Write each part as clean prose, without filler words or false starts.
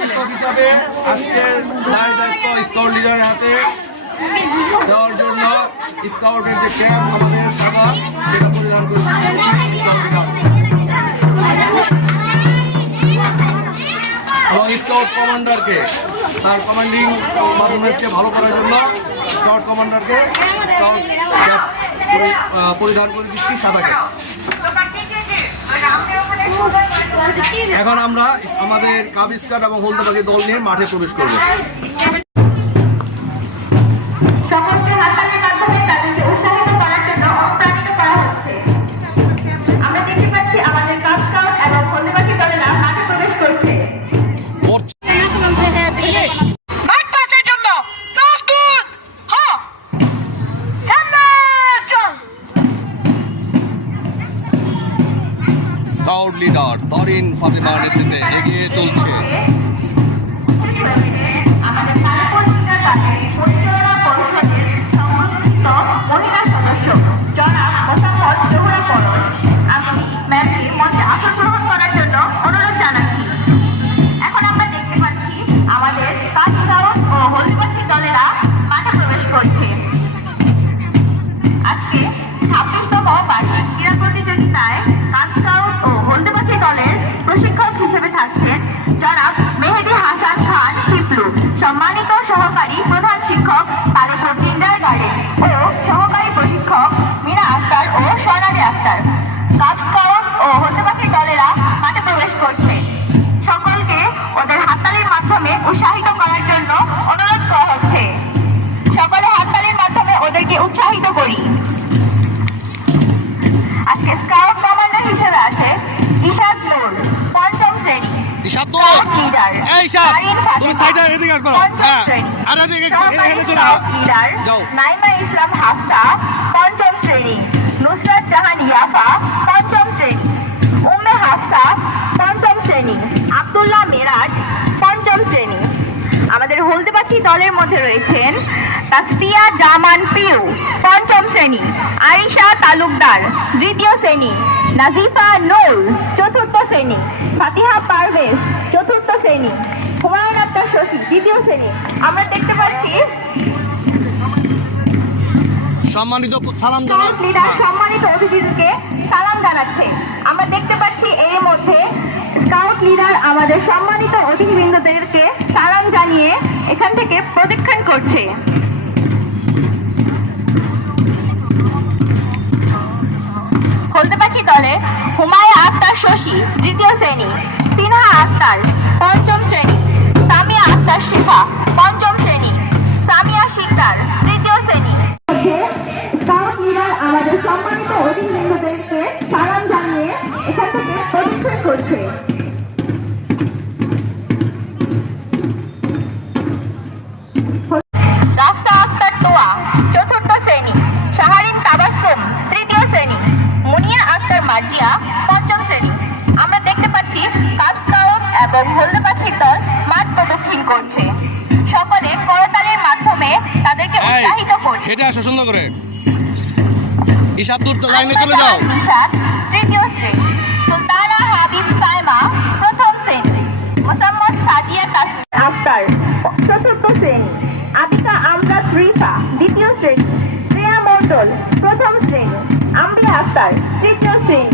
শিক্ষক হিসাবে আজকের দায়িত্ব স্কাউট লিডারের হাতে দেওয়ার জন্য স্কাউটের যে ক্যাম্প আমাদের সাদা সেটা পরিধান করেছি এবং স্কাউট কমান্ডারকে তার কমান্ডিং পারফরমেন্সকে ভালো করার জন্য স্কাউট কমান্ডারকে স্কাউট ক্যাপ পরিধান করে দিচ্ছি সাদাকে। এখন আমরা আমাদের কাব স্কাউট এবং হলদে পাখি দল নিয়ে মাঠে প্রবেশ করব। সকলকে হাততালির মাধ্যমে তাদেরকে উৎসাহিত করার জন্য অনুপ্রাণিত করা হচ্ছে। আমরা দেখতে পাচ্ছি আমাদের কাব স্কাউট এবং হলদে পাখি দলেরা মাঠে প্রবেশ করছে। স্কাউট লিডার তরিন ফাতেমার নেতৃত্বে এগিয়ে চলছে। মহিলা সদস্য জনাব মোসাম্মদ জোহরা পরশ, আমি ম্যামকে মঞ্চে আসন গ্রহণ করার জন্য অনুরোধ জানাচ্ছি। এখন আমরা দেখতে পাচ্ছি আমাদের কাব স্কাউট ও হলদে পাখি দলেরা মাঠে প্রবেশ করছে। আজকে 26তম বার্ষিক ক্রীড়া প্রতিযোগিতায় কাব স্কাউট ও হলদে পাখি দলের প্রশিক্ষক হিসেবে থাকছেন জনাব মেহেদি হাসান খান শিপলু, সম্মানিত সহকারী প্রধান শিক্ষক তালেপুর কিন্ডারগার্টেন ও সহকারী প্রশিক্ষক মিনা আক্তার ও সোনালী আক্তার। কাব স্কাউট ও হলদে পাখি দলেরা মাঠে প্রবেশ করছে। সকলকে ওদের হাততালির মাধ্যমে উৎসাহিত করার জন্য অনুরোধ করা হচ্ছে। সকলে হাততালির মাধ্যমে ওদেরকে উৎসাহিত করি। আজকে স্কাউট কমান্ডার হিসেবে আছে ইশাদ নূর, ৫ম শ্রেণী। স্কাউট লিডার তারিন ফাতেমা, ৫ম শ্রেণী। সহকারী স্কাউট লিডার নাইমা ইসলাম হাফসা, ৫ম শ্রেণী। নুসরাত জাহান ইয়াফা, ৫ম শ্রেণী। উম্মে হাফসা, ৫ম শ্রেণী। আব্দুল্লাহ মেরাজ, ৫ম শ্রেণী। আমাদের হলদে পাখি দলের মধ্যে রয়েছেন তাসফিয়া জামান পিউ, ৫ম শ্রেণী। আরিশা তালুকদার, ২য় শ্রেণী। নাজিফা নূর, ৪র্থ শ্রেণী। ফাতিহা পারভেজ, ৪র্থ শ্রেণী। হুমায়ুন আক্তার শশী, ২য় শ্রেণী। আমরা দেখতে পাচ্ছি সম্মানিত সালাম স্কাউট লিডার সম্মানিত অতিথিদেরকে সালাম জানাচ্ছে। আমরা দেখতে পাচ্ছি এর মধ্যে স্কাউট লিডার আমাদের সম্মানিত অতিথিবৃন্দদেরকে সালাম জানিয়ে এখান থেকে প্রদক্ষিণ করছে। হলদে পাখি দলে হুমায়ুন আক্তার শশী, ২য় শ্রেণী। তিনহা আক্তার, ৫ম শ্রেণী। সামিয়া আক্তার শিফা, ৫ম শ্রেণী। সামিয়া শিকদার, ৩য় শ্রেণী। স্কাউট লিডার আমাদের সম্মানিত অতিথিবৃন্দদেরকে সালাম জানিয়ে এখান থেকে প্রদক্ষিণ করছে। রাফসা আক্তার তোয়া, ৪র্থ শ্রেণী। শাহারিন তাবাসসুম, ৩য় শ্রেণী। মুনিয়া আক্তার মাজিয়া, ৫ম শ্রেণী। আমরা দেখতে পাচ্ছি কাব স্কাউট এবং হলদে পাখির দল মাঠ প্রদক্ষিণ করছে। সকলে করতালির মাধ্যমে তাদেরকে উৎসাহিত করছে। হেঁটে আসো সুন্দর করে। ইশাদ দূর লাইনে চলে যাও। ইশাদ, ৩য় শ্রেণী। সুলতানা হাবিব সাইমা, ১ম শ্রেণী। মোসাম্মদ সাজিয়া তাসফিয়া আক্তার, ৪র্থ শ্রেণী। আবিকা আমরাত রিফা, ২য় শ্রেণী। শ্রেয়া মণ্ডল, ১ম শ্রেণী। আম্বিয়া আক্তার, ৩য় শ্রেণী।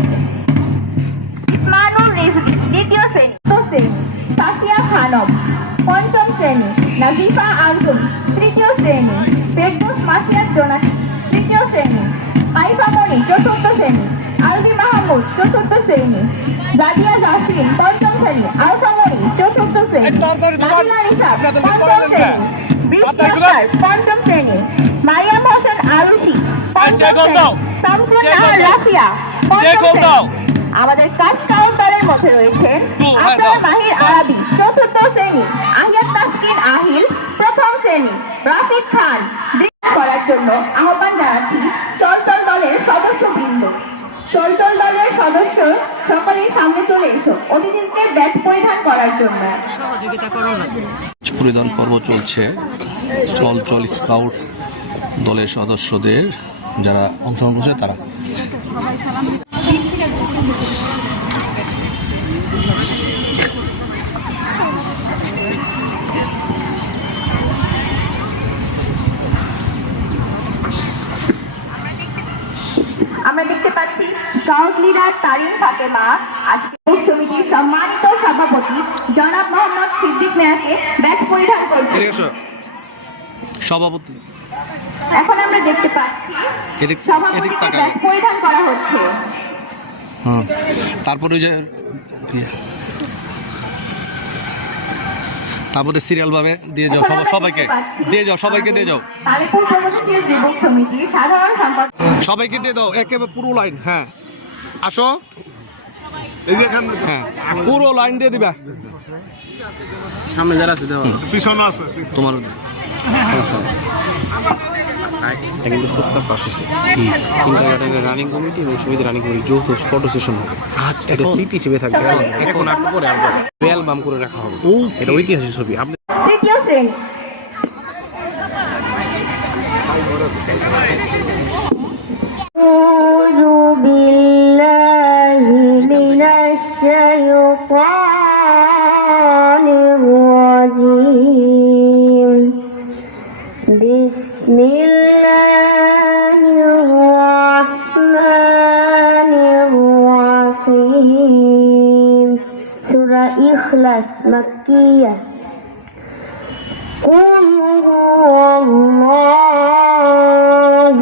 ইসমানুর রিজভী, ২য় শ্রেণী। সাফিয়া খানম, ৫ম শ্রেণী। নাজিফা আঞ্জুম, ৩য় শ্রেণী। ফেরদৌস মাসিয়াত জোনাকি, ৩য় শ্রেণী। আইফা মনি, ৪র্থ শ্রেণী। আলবি মাহমুদ, ৪র্থ শ্রেণী। জাদিয়া জাসমিন, ৫ম শ্রেণী। আলফা মনি, ৪র্থ শ্রেণী। নাবিলা নিশা, ৫ম শ্রেণী। বৃষ্টি আক্তার, ৫ম শ্রেণী। মারিয়াম হোসেন আরুষি, ৫ম শ্রেণী। শামসুন নাহার রাফিয়া, ৫ম শ্রেণী। আমাদের কাব স্কাউট দলের মধ্যে রয়েছেন আফরান মাহির আরাবি, ৪র্থ শ্রেণী। আহিয়াত তাসকিন আহিল, ১ম শ্রেণী। রাফিক খান করার জন্য আহ্বান জানাচ্ছি চলচল দলের সদস্যবৃন্দ। চলচল দলের সদস্য সকলেই সামনে চলে এসো অতিথিকে ব্যাচ পরিধান করার জন্য। পরিধান পর্ব চলছে চলচল স্কাউট দলের সদস্যদের যারা অংশগ্রহণ করছে তারা। লিডার তারিন ফাতেমা আজকে সমিতির সম্মানিত সভাপতি জনাব মোহাম্মদ সিদ্দিক মিয়াকে ব্যাচ পরিধান করছেন। সভাপতি এখন আমরা দেখতে পাচ্ছি সভাপতিকে ব্যাচ পরিধান করা হচ্ছে। তারপরে যে তারপরে সিরিয়াল ভাবে দিয়ে যাও, সবাইকে দিয়ে যাও, সবাইকে দিয়ে যাও, তালেপুর প্রগতিশীল যুবক সমিতি সাধারণ সম্পাদক সবাইকে দিয়ে দাও একেবারে পুরো লাইন। হ্যাঁ আসো, হ্যাঁ পুরো লাইন দিয়ে দিবা। সামনে যারা আছে দেওয়া, পিছনে আছে তোমার কিন্তু প্রস্তাব পাশ হয়েছে রানিং কমিটি এবং সমিতি রানিং কমিটি যৌথ ফটো সেশন হবে। এটা স্মৃতি হিসেবে থাকবে, এখন আর পরে আর অ্যালবাম করে রাখা হবে। এটা ঐতিহাসিক ছবি। আপনি তৃতীয় শ্রেণী أعوذ بالله من الشيطان الرجيم بسم الله الرحمن الرحيم سورة إخلاص مكية قل هو الله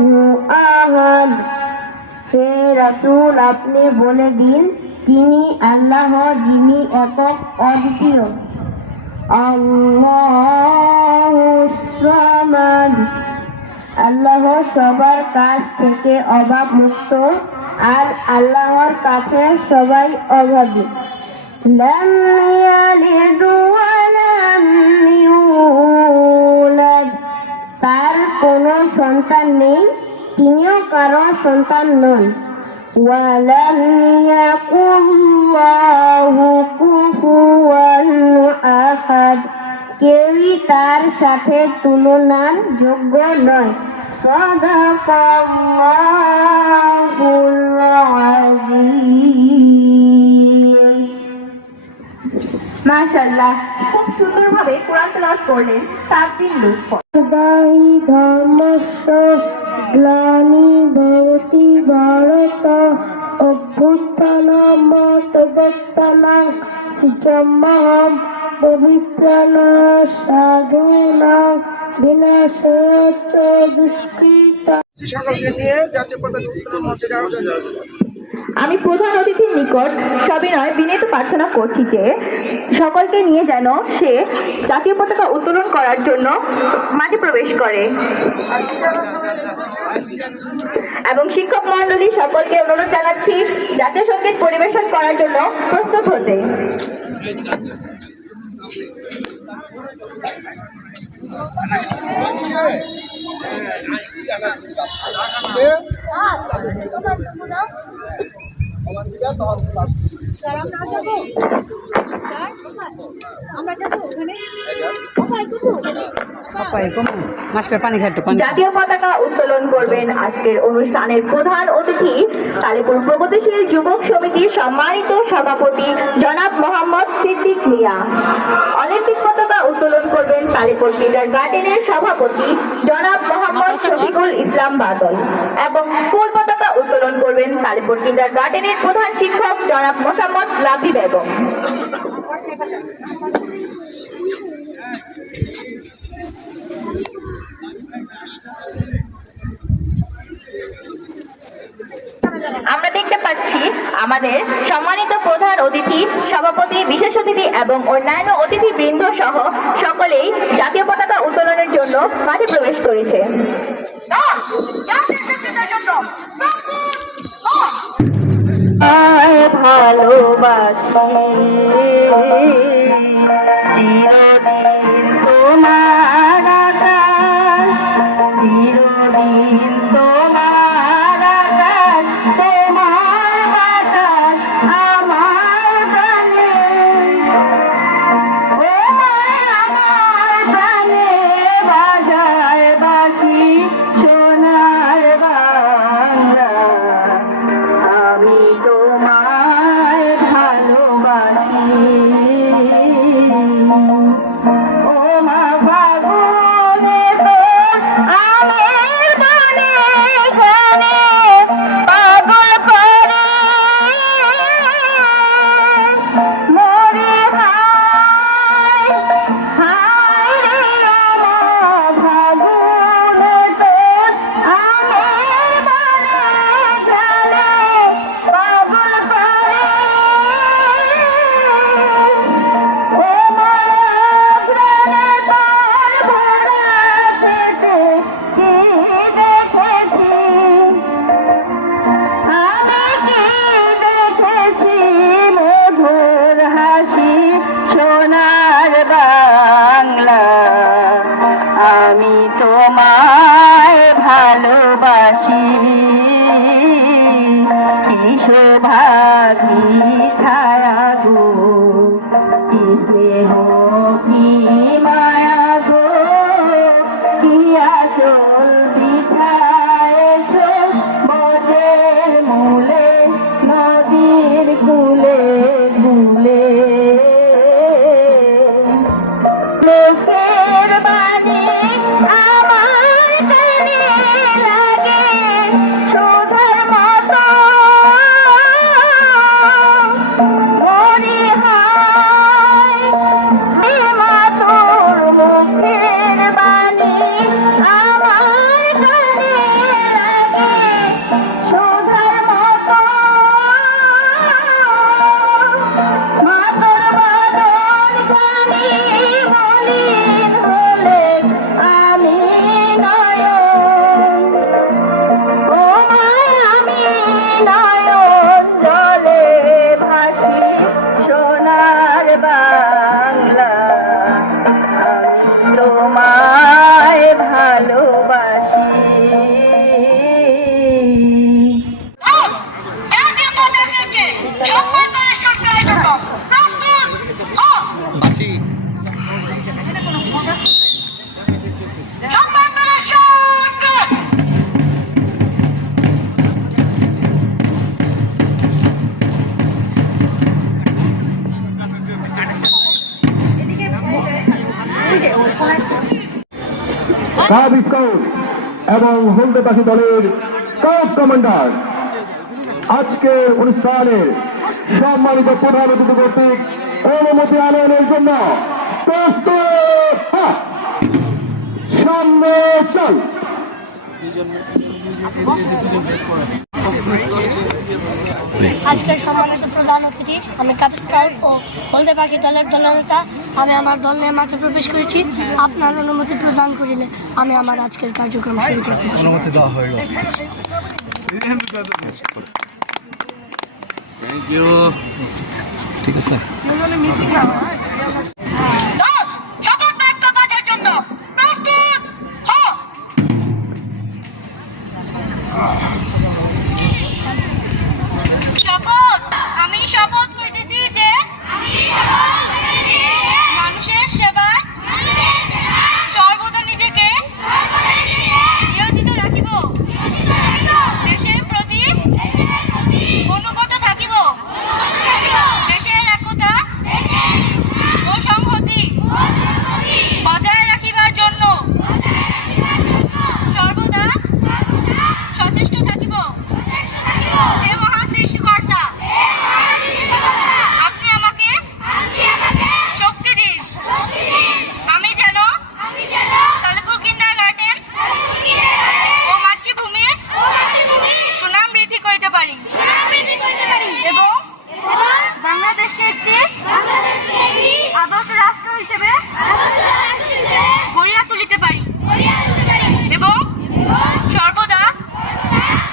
أحد হে রাসূল আপনি বলে দিন তিনি আল্লাহ যিনি একক অদ্বিতীয়। আল্লাহুস সামাদ আল্লাহ সবার কাছ থেকে অভাব মুক্ত আর আল্লাহর কাছে সবাই অভাবী। লাম ইয়ালিদ ওয়া লাম ইউলাদ তার কোনো সন্তান নেই, তিনিও কারো সন্তান নন। ওয়ালাম ইয়াকুল্লাহু কুফুয়ান আহাদ কেউই তার সাথে তুলনার যোগ্য নয়। সাদাকাল্লাহুল আযীম। মাশাআল্লাহ, খুব সুন্দরভাবে কোরআন তেলাওয়াত করলেন তাকবীর লুৎফর। সদাই ধর্মস্য গ্লানি ভবতি ভারত অভ্যুত্থানমতদত্তনং সিজম্মহম পবিত্রানা সাধুনাং বিনাশায়চ দুষ্কৃতা। সকলকে নিয়ে জাতীয় পতাকা উত্তোলন মঞ্চে যাওয়ার জন্য আমি প্রধান অতিথির নিকট সবিনয় বিনীত প্রার্থনা করছি যে সকলকে নিয়ে যেন সে জাতীয় পতাকা উত্তোলন করার জন্য মাঠে প্রবেশ করে এবং শিক্ষক মণ্ডলী সকলকে অনুরোধ জানাচ্ছি জাতীয় সঙ্গীত পরিবেশন করার জন্য প্রস্তুত হতে। জাতীয় পতাকা উত্তোলন করবেন আজকের অনুষ্ঠানের প্রধান অতিথি তালেপুর প্রগতিশীল যুবক সমিতির সম্মানিত সভাপতি জনাব মোহাম্মদ সিদ্দিক মিয়া। অলিম্পিক পতাকা উত্তোলন করবেন তালেপুর কিন্ডারগার্টেনের সভাপতি জনাব মোহাম্মদ শফিকুল ইসলাম বাদল এবং স্কুল পতাকা উত্তোলন করবেন তালেপুর কিন্ডারগার্টেনের প্রধান শিক্ষক জনাব মোসাম্মদ লাভি বেগম। আমরা দেখতে পাচ্ছি আমাদের সম্মানিত প্রধান অতিথি, সভাপতি, বিশেষ অতিথি এবং অন্যান্য অতিথিবৃন্দ সহ সকলেই জাতীয় পতাকা উত্তোলনের জন্য মাঠে প্রবেশ করেছে। ভালোবাসি চিরদিন তোমার আকাশ, চিরদিন তোমার আকাশ, তোমার বাতাস আমার প্রাণে, আমার প্রাণে বাজায় বাঁশি সোনার বাংলা। আমি তোমায় ভালোবাসি ও মা ফাগুনে তো আমের বনে ঘনে পাগল করে দেহ কি মায়া গো কি আচল বিছায়েছ বটের মূলে নদীর কূলে কূলে লোকের বাণী আমার কানে লাগে সুধার মতো মনে হয় হে মা তোর মুখের বাণী আমার কানে লাগে সুধার মতো মা তোর বদন খানি মলিন হলে আমি নয়ন ও মায় আমি নয়ন জলে ভাসি সোনার বাংলা আমি তোমায় ভালোবাসি কাব স্কাউট এবং হলদে পাখি দলের স্কাউট কমান্ডার আজকের অনুষ্ঠানের সম্মানিত প্রধান অতিথি কর্তৃক অনুমতি আনয়নের জন্য প্রস্তুত হ্যাঁ। সামনে চল। আজকের সম্মানিত প্রধান অতিথি আমি কাব স্কাউট ও হলদে পাখি দলের দলনেতা আমি আমার দল নিয়ে মাঠে প্রবেশ করেছি। আপনার অনুমতি প্রদান করিলে আমি আমার আজকের কার্যক্রম শুরু করতে পারি। অনুমতি দেওয়া হয়ে গেল। Thank you. ঠিক আছে। শপথ আমি শপথ করিতেছি যে মানুষের সেবায় সর্বদা নিজেকে নিয়োজিত রাখিব, দেশের প্রতি অনুগত থাকিব, দেশের একতা ও সংহতি বজায় রাখিবার জন্য সর্বদা সচেষ্ট থাকিব। হে মহান সৃষ্টিকর্তা, আপনি আমাকে শক্তি দিন, আমি যেন সালেপুর কিন্ডারগার্টেন ও মাতৃভূমির সুনাম বৃদ্ধি করিতে পারি এবং বাংলাদেশকে একটি আদর্শ রাষ্ট্র হিসেবে গড়িয়া তুলিতে পারি এবং সর্বদা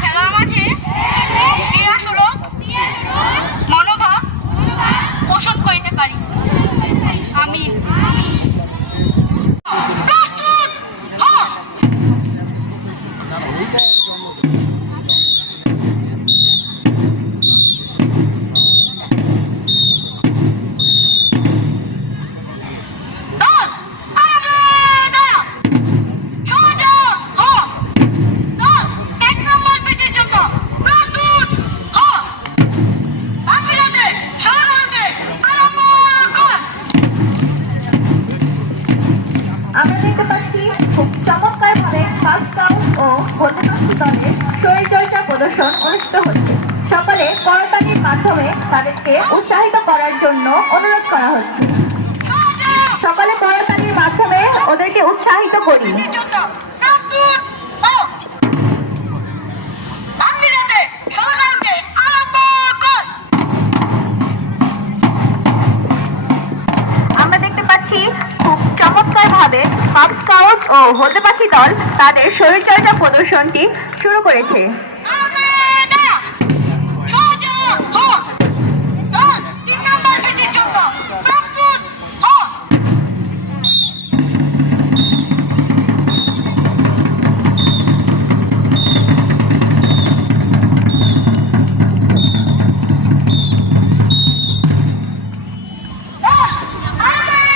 খেলার মাঠে ক্রীড়াসুলভ মনোভাব পোষণ করিতে পারি। আমি প্রস্তুত হও। দল, আমাদের দল, সোজা হও। দল, ১ নম্বর পিচের জন্য প্রস্তুত হও। বাকিরাতে, সরাতে, আরম্ভ কর। আমরা দেখতে পাচ্ছি খুব চমৎকার ভাবে কাব স্কাউট ও হলদে পাখি দলের শরীরচর্চা প্রদর্শন অনুষ্ঠিত হচ্ছে। সকালে করতালির মাধ্যমে তাদেরকে উৎসাহিত করার জন্য অনুরোধ করা হচ্ছে। সকালে করতালির মাধ্যমে ওদেরকে উৎসাহিত করি। জন্য প্রস্তুত হও। বাকিরাতে, সরাতে, আরম্ভ কর। আমরা দেখতে পাচ্ছি খুব চমৎকার ভাবে কাব স্কাউট ও হলদে পাখি দল তাদের শরীরচর্চা প্রদর্শনটি শুরু করেছে। আমাদের সোজা হও। দল, ৩ নম্বর পিচের জন্য প্রস্তুত হও। দল, আমাদের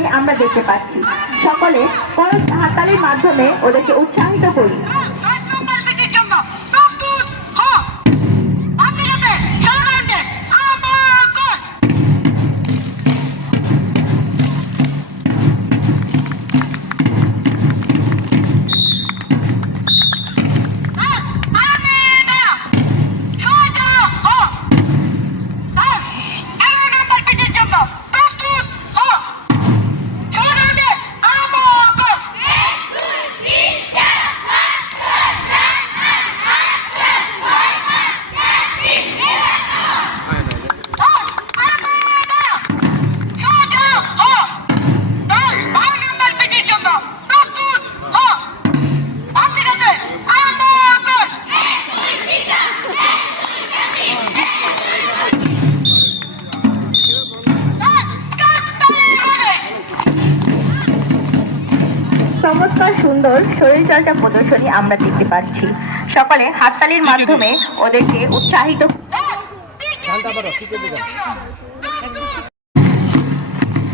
প্রদর্শনী আমরা দেখতে পাচ্ছি। সকলে করজ হাততালির মাধ্যমে ওদেরকে উৎসাহিত করি। চমৎকার সুন্দর শরীরচর্চা প্রদর্শনী আমরা দেখতে পাচ্ছি। সকলে হাততালির মাধ্যমে ওদেরকে উৎসাহিত।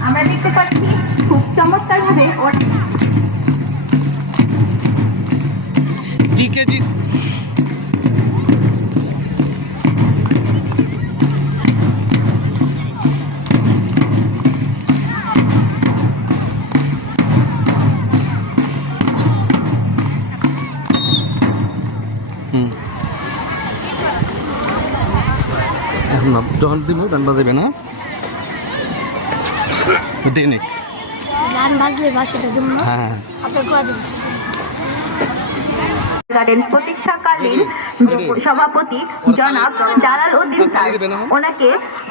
আমরা দেখতে পাচ্ছি খুব চমৎকার ভাবে যখন দিব গান বাজাবে না দেনে গান বাজলে বাসাটা দিব না। হ্যাঁ আপনার কোয়া দিন গার্ডেন প্রতীক্ষাকালীন সভাপতি জনাব জালাল উদ্দিন স্যার ওনাকে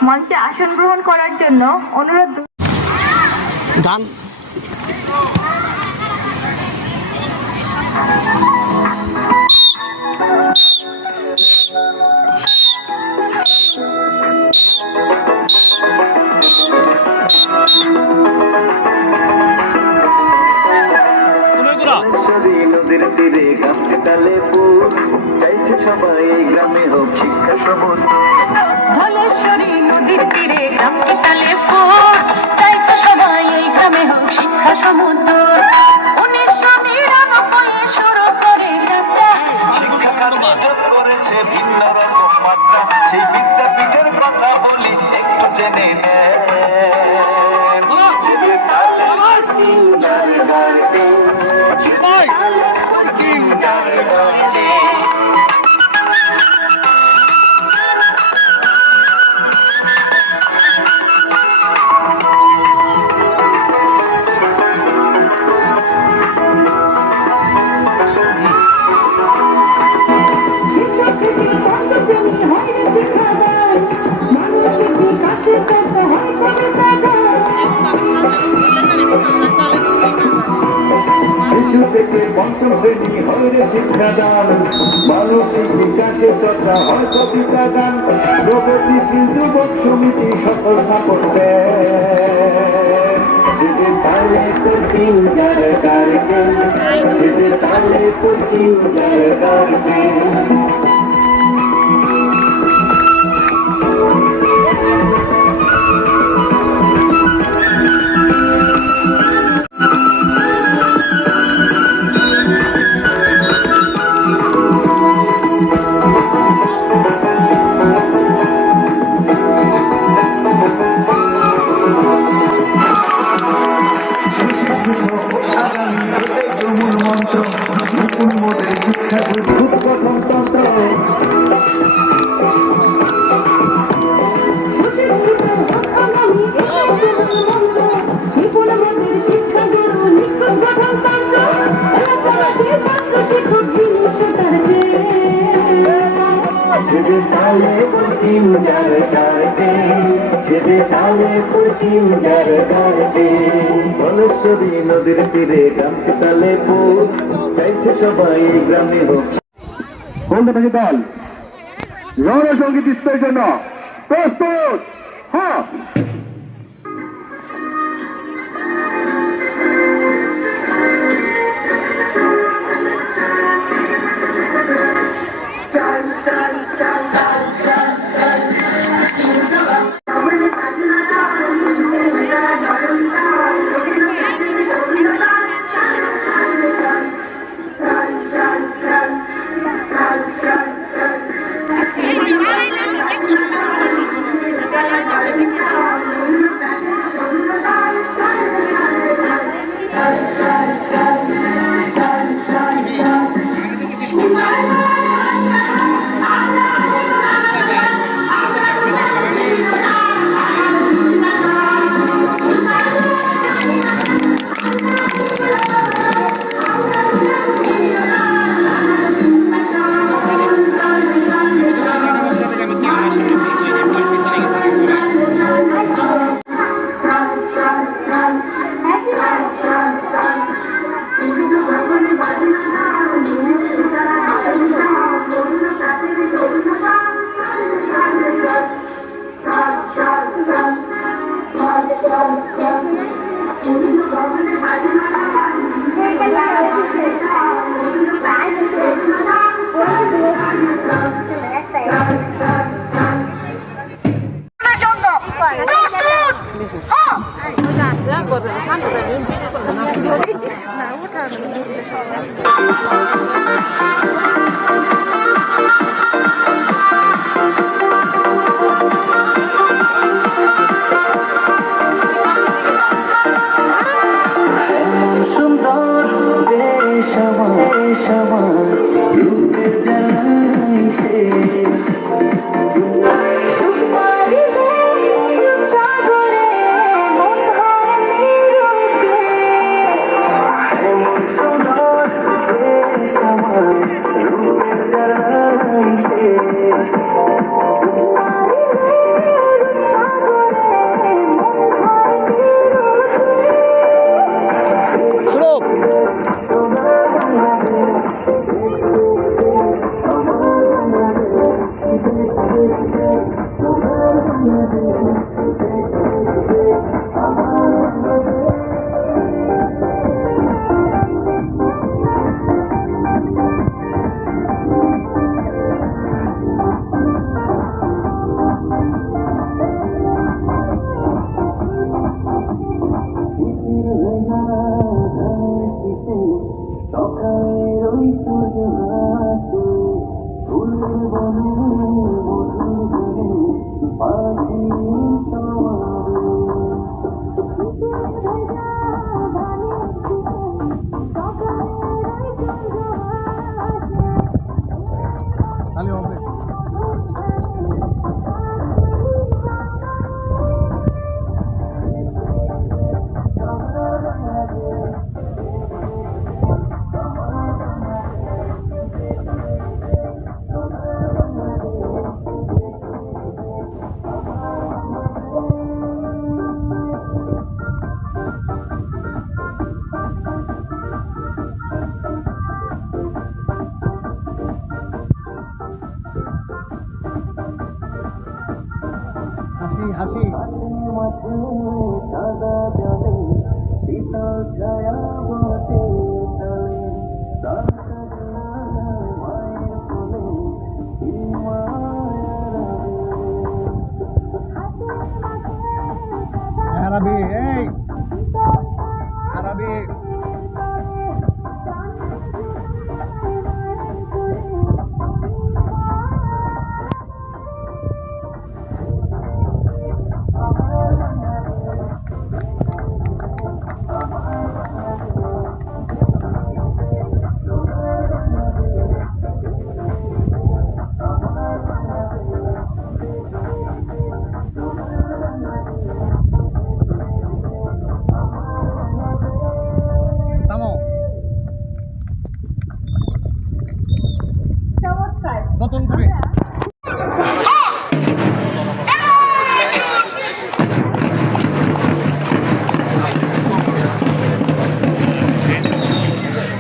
মঞ্চে আসন গ্রহণ করার জন্য অনুরোধ। গান নদীর তীরে গাছে ডালে ফুল চাইছে সবাই এই গ্রামে হোক শিক্ষা সমুদ্র। ধলেশ্বরী নদীর তীরে গ্রামে তালে ফুল চাইছে সবাই এই গ্রামে হোক শিক্ষা সমুদ্র। 1999 শুরু করে যাত্রা যোগ করেছে ভিন্ন রকম মাত্রা সেই বিদ্যাপীঠের কথা বলি একটু জেনে নেন। শিশু থেকে পঞ্চম শ্রেণী হয় রে শিক্ষাদান মানসিক বিকাশে চর্চা হয় কবিতা গান প্রগতিশীল যুবক সমিতি সফল স্থাপন সেটি তালে করতে গারকে সেটি তালে করতে গারকে। ধলেশ্বরী নদীর তীরে গ্রামকে তালে ফুল চাইছে সবাই গ্রামে হোক। কলকাতা দল রণসঙ্গীত স্তরের জন্য প্রস্তুত। হ্যাঁ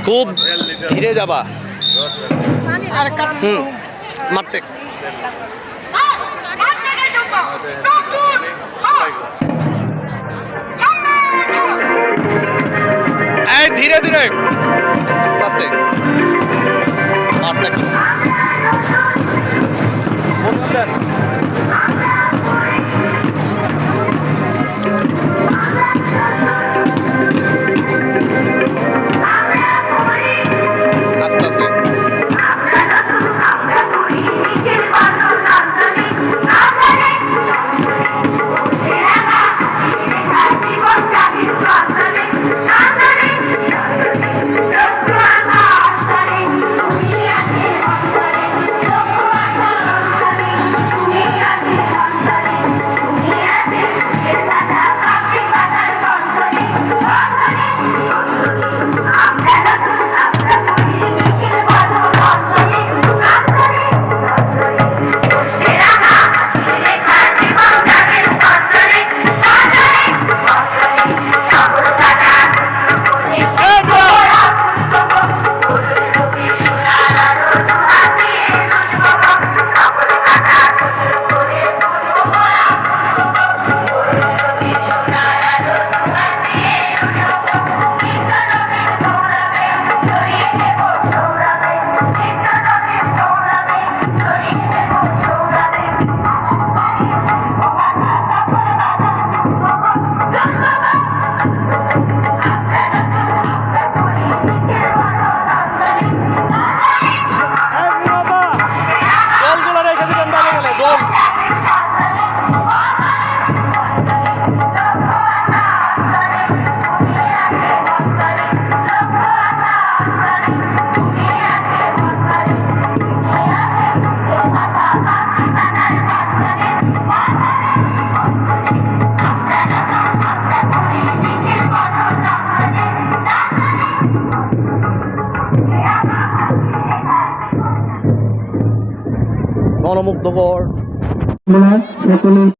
খুব ধীরে যাবা মারতে এই ধীরে ধীরে আস্তে আস্তে মারতে আস্তে আস্তে মনোমুগ্ধকর সকলের